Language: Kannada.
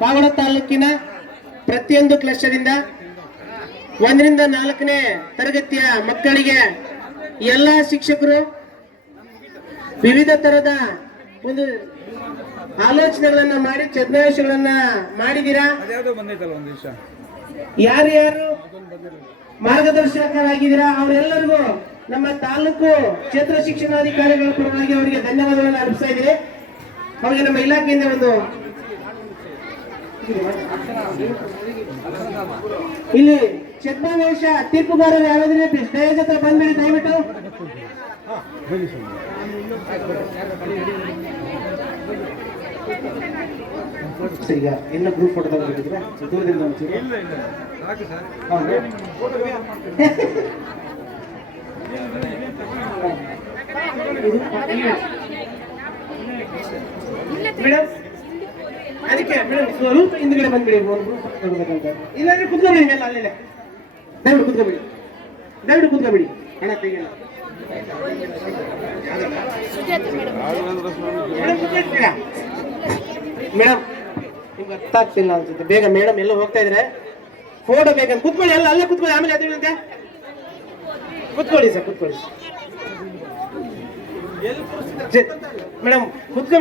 ಪಾವಡ ತಾಲೂಕಿನ ಪ್ರತಿಯೊಂದು ಕ್ಲಸ್ಟರಿಂದ 1 ರಿಂದ 4ನೇ ತರಗತಿಯ ಮಕ್ಕಳಿಗೆ ಎಲ್ಲ ಶಿಕ್ಷಕರು ವಿವಿಧ ತರದ ಒಂದು ಆಲೋಚನೆಗಳನ್ನ ಮಾಡಿ ಛದ್ಮವೇಶಗಳನ್ನ ಮಾಡಿದೀರಾ. ಯಾರ್ಯಾರು ಮಾರ್ಗದರ್ಶಕರಾಗಿದ್ದೀರಾ ಅವರೆಲ್ಲರಿಗೂ ನಮ್ಮ ತಾಲೂಕು ಕ್ಷೇತ್ರ ಶಿಕ್ಷಣಾಧಿಕಾರಿಗಳ ಪರವಾಗಿ ಅವರಿಗೆ ಧನ್ಯವಾದಗಳನ್ನು ಅರ್ಪಿಸ್ತಾ ಇದ್ದೀರಿ. ಅವರಿಗೆ ನಮ್ಮ ಇಲಾಖೆಯಿಂದ ಒಂದು ಇಲ್ಲಿ ಛದ್ಮವೇಶ ತೀರ್ಪುಗಾರರು ಯಾವ್ಯಾವ್ದ್ರೆ ಸ್ಟೇಜ್ ಹತ್ರ ಬಂದ್ಬಿಡಿ ದಯವಿಟ್ಟು. ಈಗ ಎಲ್ಲ ಗ್ರೂಪ್ ಫೋಟೋ ತಗೊಂಡಿದ್ರೆ ದೂರದಿಂದ ಮೇಡಮ್ ಅದಕ್ಕೆ ಮೇಡಮ್ ಸ್ವಲ್ಪ ಹಿಂದ್ಗಡೆ ಬಂದ್ಬಿಡಿ. ಇಲ್ಲಾಂದ್ರೆ ಕುತ್ಕೊಬೇಡಿ ಮೇಲೆ ಅಲ್ಲೇ ದಯವಿಟ್ಟು ಕುತ್ಕೊಬೇಡಿ, ದಯವಿಟ್ಟು ಕುತ್ಕೊಬೇಡಿ ಹಣ ತೆಗಿಲ್ಲ. ಮೇಡಮ್ ನಿಮ್ಗೆ ಅರ್ಥ ಆಗ್ತಿಲ್ಲ ಅನ್ಸುತ್ತೆ. ಬೇಗ ಮೇಡಮ್ ಎಲ್ಲ ಹೋಗ್ತಾ ಇದ್ರೆ ಫೋಟೋ ಬೇಕಂತ ಕುತ್ಕೊಳ್ಳಿ, ಎಲ್ಲ ಅಲ್ಲೇ ಕುತ್ಕೊಳ್ಳಿ, ಆಮೇಲೆ ಅದೇನಂತೆ ಕುತ್ಕೊಳ್ಳಿ ಸರ್, ಕುತ್ಕೊಳ್ಳಿ ಮೇಡಮ್ ಕುತ್ಕೊಳ್ಳಿ.